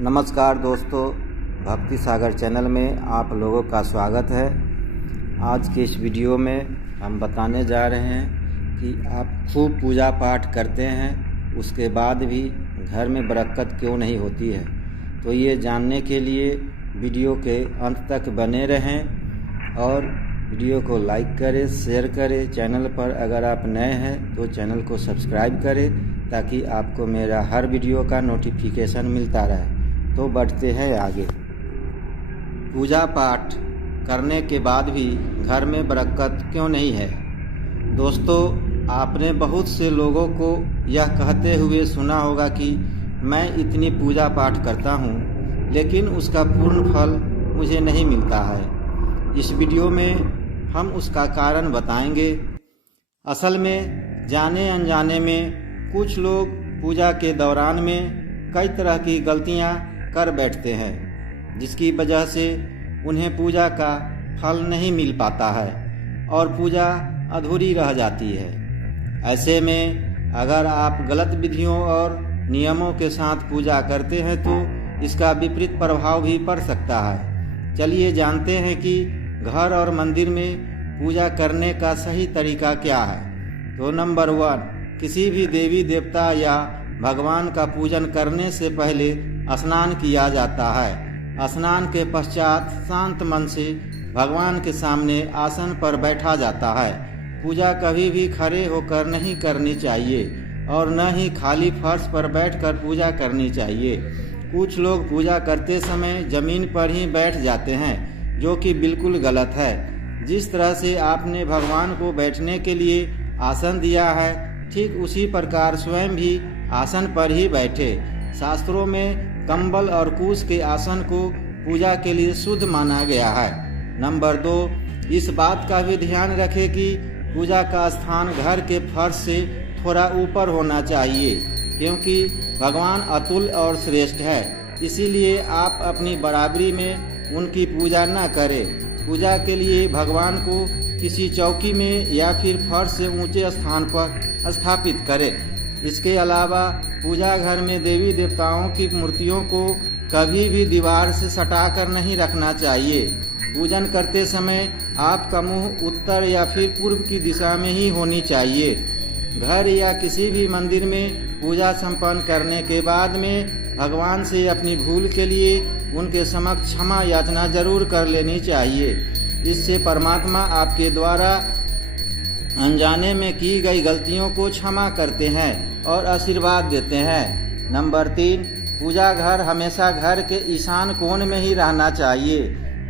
नमस्कार दोस्तों, भक्ति सागर चैनल में आप लोगों का स्वागत है। आज के इस वीडियो में हम बताने जा रहे हैं कि आप खूब पूजा पाठ करते हैं, उसके बाद भी घर में बरकत क्यों नहीं होती है। तो ये जानने के लिए वीडियो के अंत तक बने रहें और वीडियो को लाइक करें, शेयर करें। चैनल पर अगर आप नए हैं तो चैनल को सब्सक्राइब करें ताकि आपको मेरा हर वीडियो का नोटिफिकेशन मिलता रहे। तो बढ़ते हैं आगे। पूजा पाठ करने के बाद भी घर में बरकत क्यों नहीं है। दोस्तों, आपने बहुत से लोगों को यह कहते हुए सुना होगा कि मैं इतनी पूजा पाठ करता हूँ लेकिन उसका पूर्ण फल मुझे नहीं मिलता है। इस वीडियो में हम उसका कारण बताएंगे। असल में जाने अनजाने में कुछ लोग पूजा के दौरान में कई तरह की गलतियाँ कर बैठते हैं, जिसकी वजह से उन्हें पूजा का फल नहीं मिल पाता है और पूजा अधूरी रह जाती है। ऐसे में अगर आप गलत विधियों और नियमों के साथ पूजा करते हैं तो इसका विपरीत प्रभाव भी पड़ सकता है। चलिए जानते हैं कि घर और मंदिर में पूजा करने का सही तरीका क्या है। तो नंबर 1, किसी भी देवी देवता या भगवान का पूजन करने से पहले स्नान किया जाता है। स्नान के पश्चात शांत मन से भगवान के सामने आसन पर बैठा जाता है। पूजा कभी भी खड़े होकर नहीं करनी चाहिए और न ही खाली फर्श पर बैठकर पूजा करनी चाहिए। कुछ लोग पूजा करते समय जमीन पर ही बैठ जाते हैं, जो कि बिल्कुल गलत है। जिस तरह से आपने भगवान को बैठने के लिए आसन दिया है, ठीक उसी प्रकार स्वयं भी आसन पर ही बैठे। शास्त्रों में कंबल और कूस के आसन को पूजा के लिए शुद्ध माना गया है। नंबर 2, इस बात का भी ध्यान रखें कि पूजा का स्थान घर के फर्श से थोड़ा ऊपर होना चाहिए, क्योंकि भगवान अतुल्य और श्रेष्ठ है। इसीलिए आप अपनी बराबरी में उनकी पूजा न करें। पूजा के लिए भगवान को किसी चौकी में या फिर फर्श से ऊंचे स्थान पर स्थापित करें। इसके अलावा पूजा घर में देवी देवताओं की मूर्तियों को कभी भी दीवार से सटाकर नहीं रखना चाहिए। पूजन करते समय आपका मुंह उत्तर या फिर पूर्व की दिशा में ही होनी चाहिए। घर या किसी भी मंदिर में पूजा संपन्न करने के बाद में भगवान से अपनी भूल के लिए उनके समक्ष क्षमा याचना जरूर कर लेनी चाहिए। इससे परमात्मा आपके द्वारा अनजाने में की गई गलतियों को क्षमा करते हैं और आशीर्वाद देते हैं। नंबर 3, पूजा घर हमेशा घर के ईशान कोण में ही रहना चाहिए।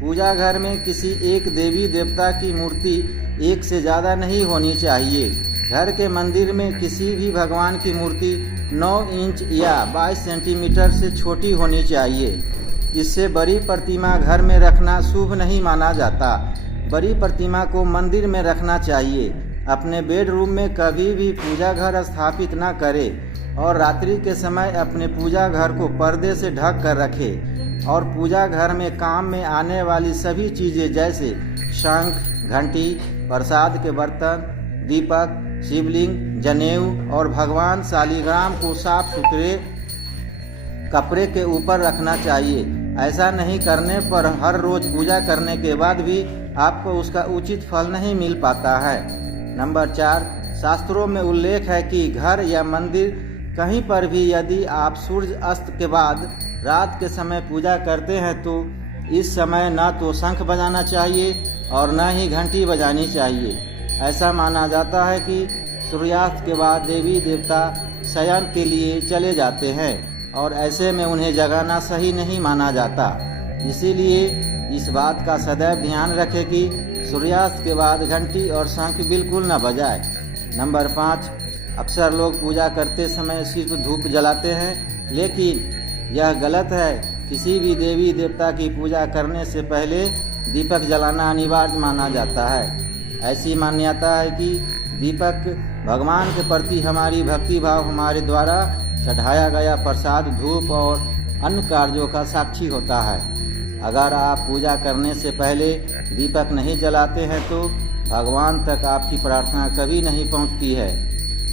पूजा घर में किसी एक देवी देवता की मूर्ति एक से ज़्यादा नहीं होनी चाहिए। घर के मंदिर में किसी भी भगवान की मूर्ति 9 इंच या 22 सेंटीमीटर से छोटी होनी चाहिए। इससे बड़ी प्रतिमा घर में रखना शुभ नहीं माना जाता। बड़ी प्रतिमा को मंदिर में रखना चाहिए। अपने बेडरूम में कभी भी पूजा घर स्थापित न करें और रात्रि के समय अपने पूजा घर को पर्दे से ढक कर रखें। और पूजा घर में काम में आने वाली सभी चीज़ें जैसे शंख, घंटी, प्रसाद के बर्तन, दीपक, शिवलिंग, जनेऊ और भगवान शालिग्राम को साफ सुथरे कपड़े के ऊपर रखना चाहिए। ऐसा नहीं करने पर हर रोज पूजा करने के बाद भी आपको उसका उचित फल नहीं मिल पाता है। नंबर 4, शास्त्रों में उल्लेख है कि घर या मंदिर कहीं पर भी यदि आप सूर्य अस्त के बाद रात के समय पूजा करते हैं तो इस समय न तो शंख बजाना चाहिए और न ही घंटी बजानी चाहिए। ऐसा माना जाता है कि सूर्यास्त के बाद देवी देवता शयन के लिए चले जाते हैं और ऐसे में उन्हें जगाना सही नहीं माना जाता। इसीलिए इस बात का सदैव ध्यान रखें कि सूर्यास्त के बाद घंटी और शंख बिल्कुल न बजाए। नंबर 5, अक्सर लोग पूजा करते समय सिर्फ धूप जलाते हैं, लेकिन यह गलत है। किसी भी देवी देवता की पूजा करने से पहले दीपक जलाना अनिवार्य माना जाता है। ऐसी मान्यता है कि दीपक भगवान के प्रति हमारी भक्ति भाव, हमारे द्वारा चढ़ाया गया प्रसाद, धूप और अन्य कार्यों का साक्षी होता है। अगर आप पूजा करने से पहले दीपक नहीं जलाते हैं तो भगवान तक आपकी प्रार्थना कभी नहीं पहुंचती है।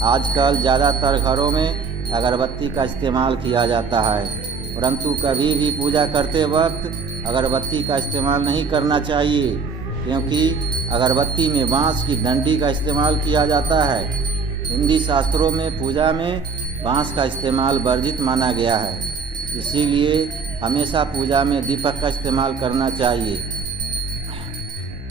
आजकल ज़्यादातर घरों में अगरबत्ती का इस्तेमाल किया जाता है। परंतु कभी भी पूजा करते वक्त अगरबत्ती का इस्तेमाल नहीं करना चाहिए, क्योंकि अगरबत्ती में बांस की डंडी का इस्तेमाल किया जाता है। हिंदी शास्त्रों में पूजा में बांस का इस्तेमाल वर्जित माना गया है, इसीलिए हमेशा पूजा में दीपक का इस्तेमाल करना चाहिए।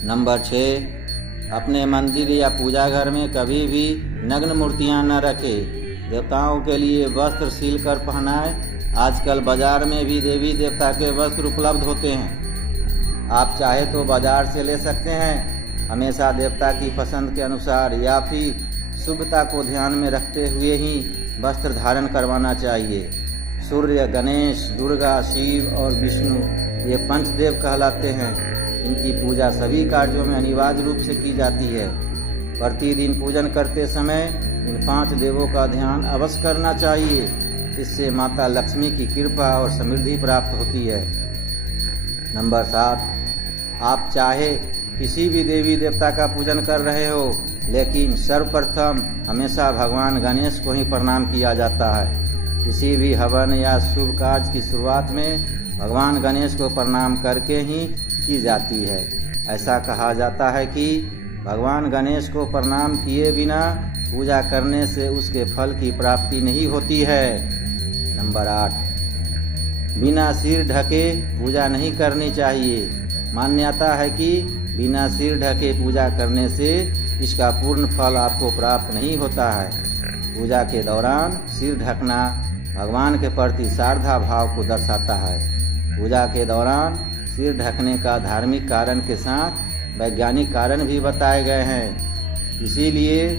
नंबर 6, अपने मंदिर या पूजा घर में कभी भी नग्न मूर्तियां न रखें। देवताओं के लिए वस्त्र सील कर पहनाएं। आजकल बाजार में भी देवी देवता के वस्त्र उपलब्ध होते हैं, आप चाहे तो बाजार से ले सकते हैं। हमेशा देवता की पसंद के अनुसार या फिर शुभता को ध्यान में रखते हुए ही वस्त्र धारण करवाना चाहिए। सूर्य, गणेश, दुर्गा, शिव और विष्णु ये पंचदेव कहलाते हैं। इनकी पूजा सभी कार्यों में अनिवार्य रूप से की जाती है। प्रतिदिन पूजन करते समय इन 5 देवों का ध्यान अवश्य करना चाहिए। इससे माता लक्ष्मी की कृपा और समृद्धि प्राप्त होती है। नंबर 7, आप चाहे किसी भी देवी देवता का पूजन कर रहे हो, लेकिन सर्वप्रथम हमेशा भगवान गणेश को ही प्रणाम किया जाता है। किसी भी हवन या शुभ कार्य की शुरुआत में भगवान गणेश को प्रणाम करके ही की जाती है। ऐसा कहा जाता है कि भगवान गणेश को प्रणाम किए बिना पूजा करने से उसके फल की प्राप्ति नहीं होती है। नंबर 8, बिना सिर ढके पूजा नहीं करनी चाहिए। मान्यता है कि बिना सिर ढके पूजा करने से इसका पूर्ण फल आपको प्राप्त नहीं होता है। पूजा के दौरान सिर ढकना भगवान के प्रति श्रद्धा भाव को दर्शाता है। पूजा के दौरान सिर ढकने का धार्मिक कारण के साथ वैज्ञानिक कारण भी बताए गए हैं। इसीलिए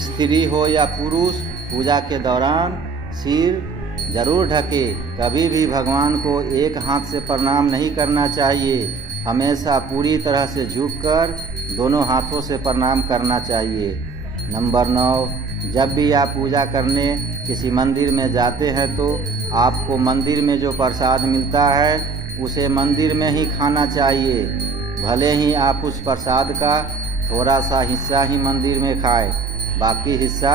स्त्री हो या पुरुष पूजा के दौरान सिर जरूर ढके। कभी भी भगवान को एक हाथ से प्रणाम नहीं करना चाहिए। हमेशा पूरी तरह से झुककर दोनों हाथों से प्रणाम करना चाहिए। नंबर 9, जब भी आप पूजा करने किसी मंदिर में जाते हैं तो आपको मंदिर में जो प्रसाद मिलता है उसे मंदिर में ही खाना चाहिए। भले ही आप उस प्रसाद का थोड़ा सा हिस्सा ही मंदिर में खाएं, बाकी हिस्सा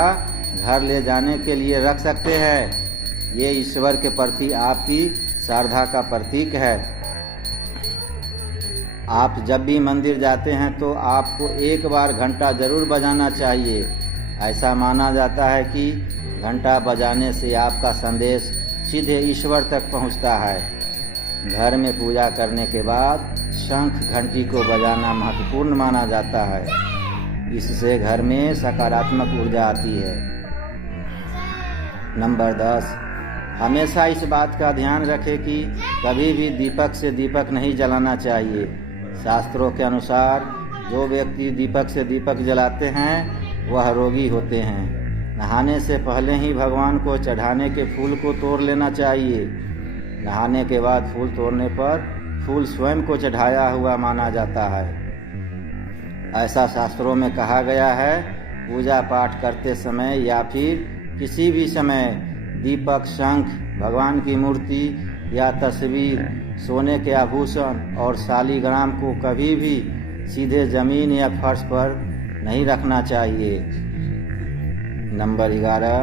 घर ले जाने के लिए रख सकते हैं। ये ईश्वर के प्रति आपकी श्रद्धा का प्रतीक है। आप जब भी मंदिर जाते हैं तो आपको एक बार घंटा जरूर बजाना चाहिए। ऐसा माना जाता है कि घंटा बजाने से आपका संदेश सीधे ईश्वर तक पहुंचता है। घर में पूजा करने के बाद शंख घंटी को बजाना महत्वपूर्ण माना जाता है। इससे घर में सकारात्मक ऊर्जा आती है। नंबर 10, हमेशा इस बात का ध्यान रखें कि कभी भी दीपक से दीपक नहीं जलाना चाहिए। शास्त्रों के अनुसार जो व्यक्ति दीपक से दीपक जलाते हैं वह रोगी होते हैं। नहाने से पहले ही भगवान को चढ़ाने के फूल को तोड़ लेना चाहिए। नहाने के बाद फूल तोड़ने पर फूल स्वयं को चढ़ाया हुआ माना जाता है। ऐसा शास्त्रों में कहा गया है। पूजा पाठ करते समय या फिर किसी भी समय दीपक, शंख, भगवान की मूर्ति या तस्वीर, सोने के आभूषण और शालिग्राम को कभी भी सीधे जमीन या फर्श पर नहीं रखना चाहिए। नंबर 11,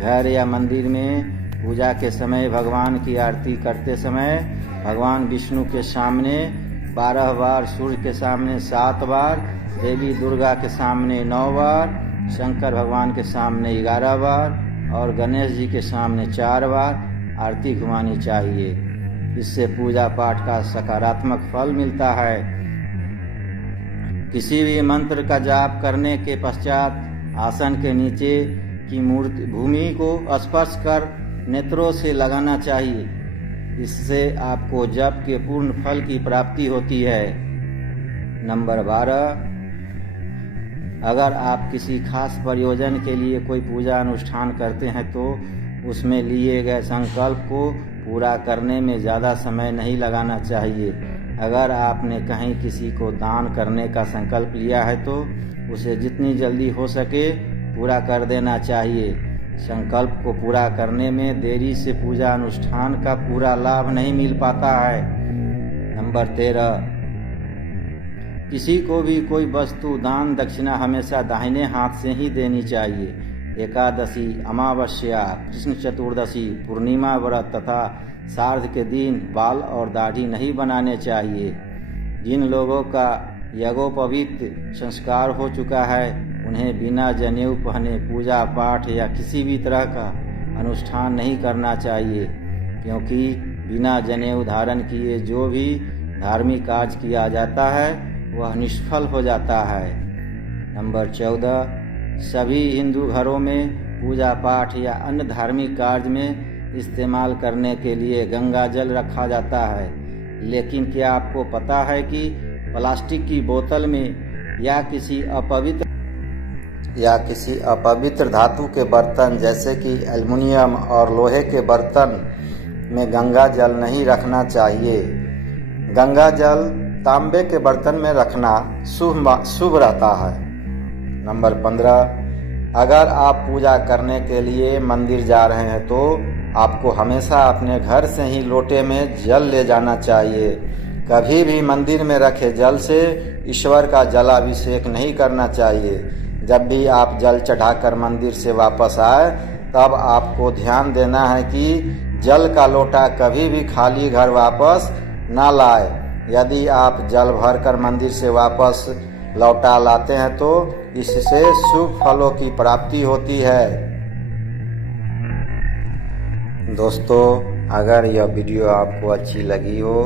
घर या मंदिर में पूजा के समय भगवान की आरती करते समय भगवान विष्णु के सामने 12 बार, सूर्य के सामने 7 बार, देवी दुर्गा के सामने 9 बार, शंकर भगवान के सामने 11 बार और गणेश जी के सामने 4 बार आरती घुमानी चाहिए। इससे पूजा पाठ का सकारात्मक फल मिलता है। किसी भी मंत्र का जाप करने के पश्चात आसन के नीचे की मूर्ति भूमि को स्पर्श कर नेत्रों से लगाना चाहिए। इससे आपको जप के पूर्ण फल की प्राप्ति होती है। नंबर 12, अगर आप किसी खास प्रयोजन के लिए कोई पूजा अनुष्ठान करते हैं तो उसमें लिए गए संकल्प को पूरा करने में ज़्यादा समय नहीं लगाना चाहिए। अगर आपने कहीं किसी को दान करने का संकल्प लिया है तो उसे जितनी जल्दी हो सके पूरा कर देना चाहिए। संकल्प को पूरा करने में देरी से पूजा अनुष्ठान का पूरा लाभ नहीं मिल पाता है। नंबर 13, किसी को भी कोई वस्तु दान दक्षिणा हमेशा दाहिने हाथ से ही देनी चाहिए। एकादशी, अमावस्या, कृष्ण चतुर्दशी, पूर्णिमा व्रत तथा श्राद्ध के दिन बाल और दाढ़ी नहीं बनाने चाहिए। जिन लोगों का यज्ञोपवीत संस्कार हो चुका है उन्हें बिना जनेऊ पहने पूजा पाठ या किसी भी तरह का अनुष्ठान नहीं करना चाहिए, क्योंकि बिना जनेऊ धारण किए जो भी धार्मिक कार्य किया जाता है वह निष्फल हो जाता है। नंबर 14, सभी हिंदू घरों में पूजा पाठ या अन्य धार्मिक कार्य में इस्तेमाल करने के लिए गंगा जल रखा जाता है, लेकिन क्या आपको पता है कि प्लास्टिक की बोतल में या किसी अपवित्र धातु के बर्तन जैसे कि एल्युमिनियम और लोहे के बर्तन में गंगा जल नहीं रखना चाहिए। गंगा जल तांबे के बर्तन में रखना शुभ रहता है। नंबर 15, अगर आप पूजा करने के लिए मंदिर जा रहे हैं तो आपको हमेशा अपने घर से ही लोटे में जल ले जाना चाहिए। कभी भी मंदिर में रखे जल से ईश्वर का जलाभिषेक नहीं करना चाहिए। जब भी आप जल चढ़ाकर मंदिर से वापस आए तब आपको ध्यान देना है कि जल का लोटा कभी भी खाली घर वापस ना लाए। यदि आप जल भरकर मंदिर से वापस लौटा लाते हैं तो इससे शुभ फलों की प्राप्ति होती है। दोस्तों, अगर यह वीडियो आपको अच्छी लगी हो